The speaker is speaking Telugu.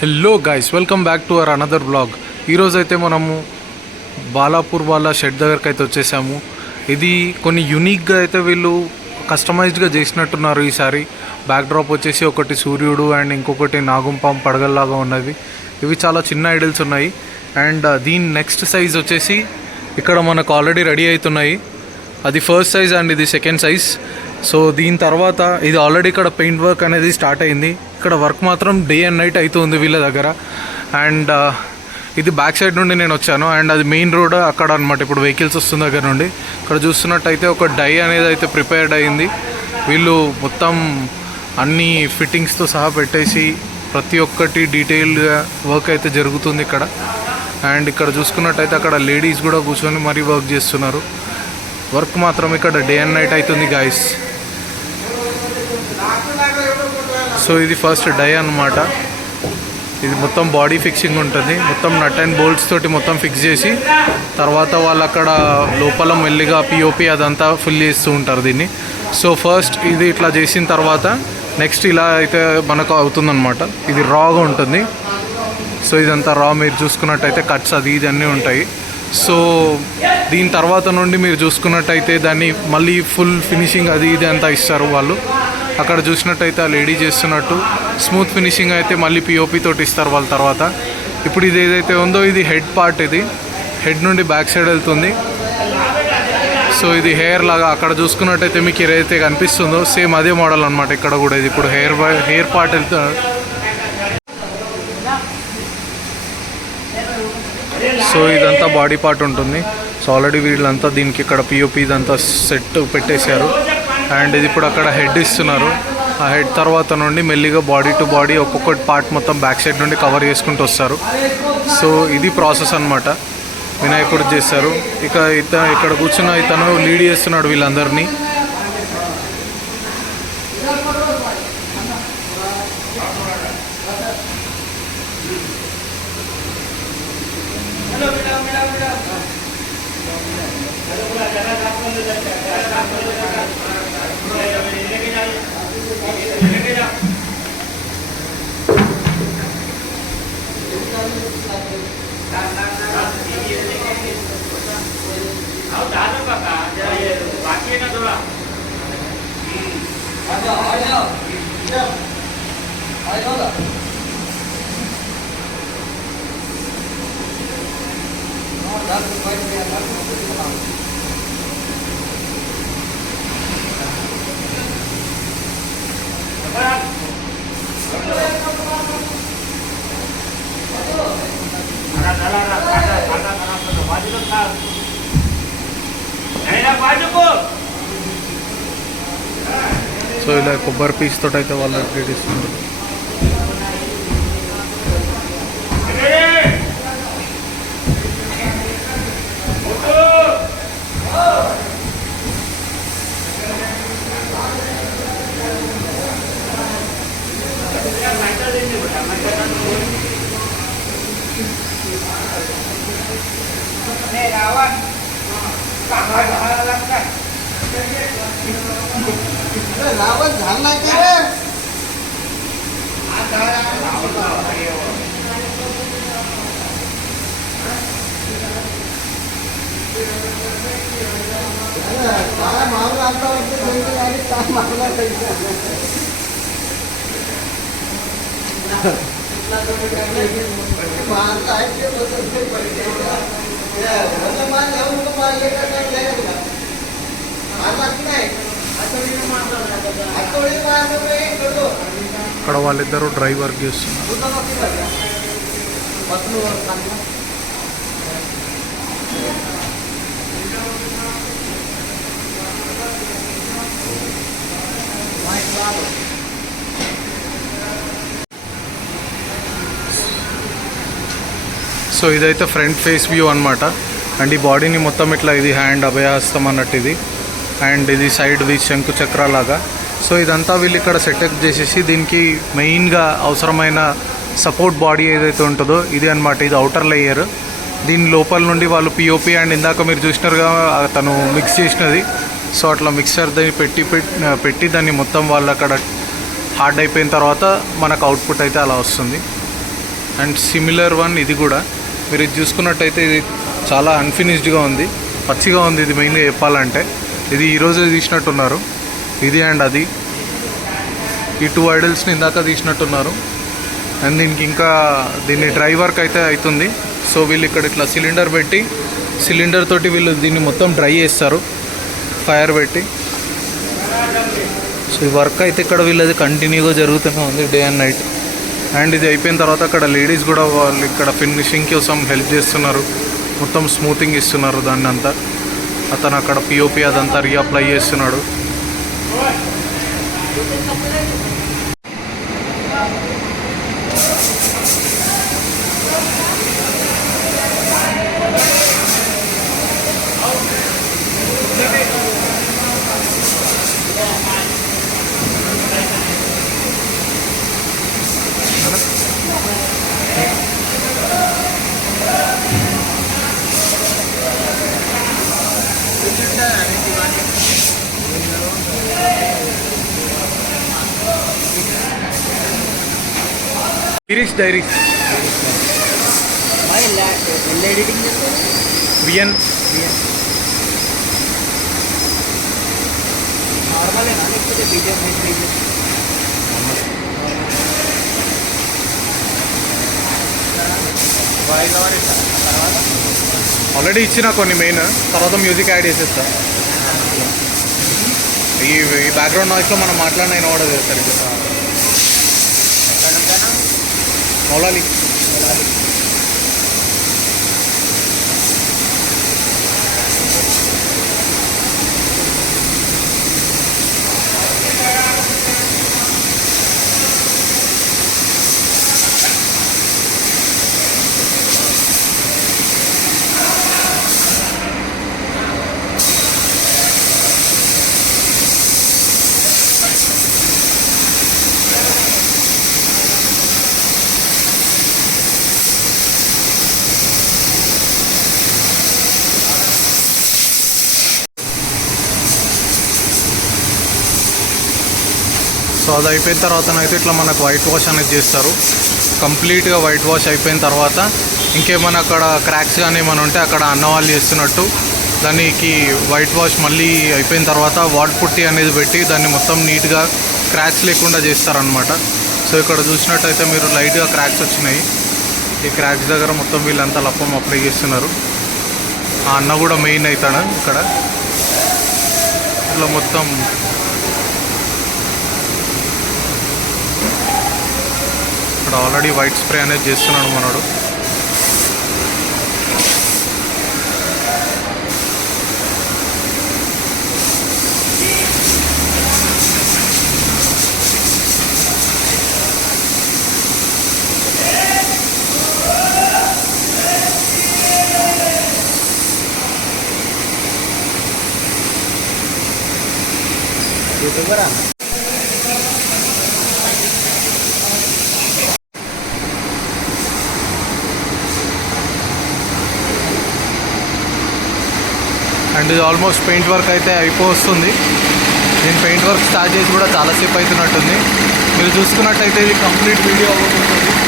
Hello guys, welcome back to our another blog. ఈరోజు అయితే మనము బాలాపూర్ వాళ్ళ షెడ్ దగ్గరికి అయితే వచ్చేసాము. ఇది కొన్ని యూనిక్గా అయితే వీళ్ళు కస్టమైజ్డ్గా చేసినట్టున్నారు. ఈసారి బ్యాక్ డ్రాప్ వచ్చేసి ఒకటి సూర్యుడు అండ్ ఇంకొకటి నాగుంపాం పడగల్లాగా ఉన్నది. ఇవి చాలా చిన్న ఐడల్స్ ఉన్నాయి. అండ్ దీని నెక్స్ట్ సైజ్ వచ్చేసి ఇక్కడ మనకు ఆల్రెడీ రెడీ అవుతున్నాయి. అది ఫస్ట్ సైజ్ అండ్ ఇది సెకండ్ సైజ్. సో దీని తర్వాత ఇది ఆల్రెడీ ఇక్కడ పెయింట్ వర్క్ అనేది స్టార్ట్ అయింది. ఇక్కడ వర్క్ మాత్రం డే అండ్ నైట్ అవుతుంది వీళ్ళ దగ్గర. అండ్ ఇది బ్యాక్ సైడ్ నుండి నేను వచ్చాను అండ్ అది మెయిన్ రోడ్ అక్కడ అనమాట. ఇప్పుడు వెహికల్స్ వస్తున్న దగ్గర నుండి ఇక్కడ చూస్తున్నట్టయితే ఒక డై అనేది అయితే ప్రిపేర్డ్ అయింది. వీళ్ళు మొత్తం అన్ని ఫిట్టింగ్స్తో సహా పెట్టేసి ప్రతి ఒక్కటి డీటెయిల్గా వర్క్ అయితే జరుగుతుంది ఇక్కడ. అండ్ ఇక్కడ చూసుకున్నట్టయితే అక్కడ లేడీస్ కూడా కూర్చొని మరీ వర్క్ చేస్తున్నారు. వర్క్ మాత్రం ఇక్కడ డే అండ్ నైట్ అవుతుంది గాయస్. సో ఇది ఫస్ట్ డై అన్నమాట. ఇది మొత్తం బాడీ ఫిక్సింగ్ ఉంటుంది. మొత్తం నట్ అండ్ బోల్ట్స్ తోటి మొత్తం ఫిక్స్ చేసి తర్వాత వాళ్ళు అక్కడ లోపల మెల్లిగా పిఓపి అదంతా ఫిల్ చేస్తూ ఉంటారు దీన్ని. సో ఫస్ట్ ఇది ఇట్లా చేసిన తర్వాత నెక్స్ట్ ఇలా అయితే మనకు అవుతుందన్నమాట. ఇది రాగా ఉంటుంది. సో ఇదంతా రా మీరు చూసుకున్నట్టయితే కట్స్ అది ఇది అన్నీ ఉంటాయి. సో దీని తర్వాత నుండి మీరు చూసుకున్నట్టయితే దాన్ని మళ్ళీ ఫుల్ ఫినిషింగ్ అది ఇది అంతా ఇస్తారు వాళ్ళు. అక్కడ చూసినట్టయితే ఆ లేడీ చేస్తున్నట్టు స్మూత్ ఫినిషింగ్ అయితే మళ్ళీ పిఓపి తోటి ఇస్తారు వాళ్ళ తర్వాత. ఇప్పుడు ఇది ఏదైతే ఉందో ఇది హెడ్ పార్ట్. ఇది హెడ్ నుండి బ్యాక్ సైడ్ వెళ్తుంది. సో ఇది హెయిర్ లాగా అక్కడ చూసుకున్నట్టయితే మీకు ఏదైతే కనిపిస్తుందో సేమ్ అదే మోడల్ అనమాట. ఇక్కడ కూడా ఇది ఇప్పుడు హెయిర్ పార్ట్ వెళ్తుంది. సో ఇదంతా బాడీ పార్ట్ ఉంటుంది. సో ఆల్రెడీ వీళ్ళంతా దీనికి ఇక్కడ పిఓపి ఇదంతా సెట్ పెట్టేశారు. అండ్ ఇది ఇప్పుడు అక్కడ హెడ్ ఇస్తున్నారు. ఆ హెడ్ తర్వాత నుండి మెల్లిగా బాడీ టు బాడీ ఒక్కొక్కటి పార్ట్ మొత్తం బ్యాక్ సైడ్ నుండి కవర్ చేసుకుంటూ వస్తారు. సో ఇది ప్రాసెస్ అనమాట. వినాయకుడు చేస్తారు. ఇక్కడ కూర్చున్న ఇతను లీడ్ చేస్తున్నాడు వీళ్ళందరినీ. సో ఇలా కొబ్బరి పీస్ తోటి అయితే వాళ్ళు అప్డేట్ ఇస్తున్నారు. रावण झाला की रे काय मावला आता वाटतं आणि काय मावला मारता आहे ते बसते पडते मान जाऊन तो मारले का मारला की नाही. అక్కడ వాళ్ళిద్దరూ డ్రై వర్క్ చేస్తున్నారు. సో ఇదైతే ఫ్రంట్ ఫేస్ వ్యూ అనమాట. అండ్ ఈ బాడీని మొత్తం ఇట్లా ఇది హ్యాండ్ అభయహస్తం అన్నట్టు ఇది. అండ్ ఇది సైడ్ వి శంకు చక్రాలాగా. సో ఇదంతా వీళ్ళు ఇక్కడ సెటప్ చేసేసి దీనికి మెయిన్గా అవసరమైన సపోర్ట్ బాడీ ఏదైతే ఉంటుందో ఇది అనమాట. ఇది అవుటర్ లేయర్. దీని లోపల నుండి వాళ్ళు పిఓపి అండ్ ఇందాక మీరు చూసినారుగా తను మిక్స్ చేసినది. సో అట్లా మిక్సర్ దాన్ని పెట్టి దాన్ని మొత్తం వాళ్ళు అక్కడ హార్డ్ అయిపోయిన తర్వాత మనకు అవుట్పుట్ అయితే అలా వస్తుంది. అండ్ సిమిలర్ వన్ ఇది కూడా. మీరు ఇది చూసుకున్నట్టయితే ఇది చాలా అన్ఫినిష్డ్గా ఉంది, పచ్చిగా ఉంది. ఇది మెయిన్గా చెప్పాలంటే ఇది ఈరోజే తీసినట్టున్నారు. ఇది అండ్ అది ఈ 2 ఐడల్స్ని ఇందాక తీసినట్టున్నారు. అండ్ దీనికి ఇంకా దీన్ని డ్రై వర్క్ అయితే అవుతుంది. సో వీళ్ళు ఇక్కడ ఇట్లా సిలిండర్ పెట్టి సిలిండర్ తోటి వీళ్ళు దీన్ని మొత్తం డ్రై చేస్తారు ఫైర్ పెట్టి. సో ఈ వర్క్ అయితే ఇక్కడ వీళ్ళది కంటిన్యూగా జరుగుతూనే ఉంది డే అండ్ నైట్. అండ్ ఇది అయిపోయిన తర్వాత అక్కడ లేడీస్ కూడా వాళ్ళు ఇక్కడ ఫినిషింగ్ కోసం హెల్ప్ చేస్తున్నారు, మొత్తం స్మూతింగ్ ఇస్తున్నారు దాన్ని అంతా. అతను అక్కడ పిఓపి అదంతా రీఅప్లై చేస్తున్నాడు. డైరీస్ ఎడిటింగ్ చేస్తారు విఎన్ నార్మలేనా లేకపోతే బీజేపీ ఆల్రెడీ ఇచ్చిన కొన్ని మెయిన్, తర్వాత మ్యూజిక్ యాడ్ చేసేస్తా. ఈ బ్యాక్గ్రౌండ్ నాయిస్లో మనం మాట్లాడిన వినవడదు సరిగ్గా. మౌలాలి సో అది అయిపోయిన తర్వాతనైతే ఇట్లా మనకు వైట్ వాష్ అనేది చేస్తారు. కంప్లీట్గా వైట్ వాష్ అయిపోయిన తర్వాత ఇంకేమైనా అక్కడ క్రాక్స్ కానీ ఏమైనా ఉంటే అక్కడ అన్నవాళ్ళు చేస్తున్నట్టు దానికి వైట్ వాష్ మళ్ళీ అయిపోయిన తర్వాత వాట్ పుట్టి అనేది పెట్టి దాన్ని మొత్తం నీట్గా క్రాక్స్ లేకుండా చేస్తారనమాట. సో ఇక్కడ చూసినట్టయితే మీరు లైట్గా క్రాక్స్ వచ్చినాయి. ఈ క్రాక్స్ దగ్గర మొత్తం వీళ్ళంతా లప్పం అప్లై చేస్తున్నారు. ఆ అన్న కూడా మెయిన్ అవుతాడు ఇక్కడ. ఇట్లా మొత్తం ఇక్కడ ఆల్రెడీ వైట్ స్ప్రే అనేది చేస్తున్నాడు మనోడు. యూట్యూబరా అండ్ ఇది ఆల్మోస్ట్ పెయింట్ వర్క్ అయితే అయిపోతుంది. నేను పెయింట్ వర్క్ స్టార్ట్ చేసి కూడా చాలాసేపు అవుతున్నట్టుంది. మీరు చూసుకున్నట్టయితే ఇది కంప్లీట్ వీడియో అవుతుంది.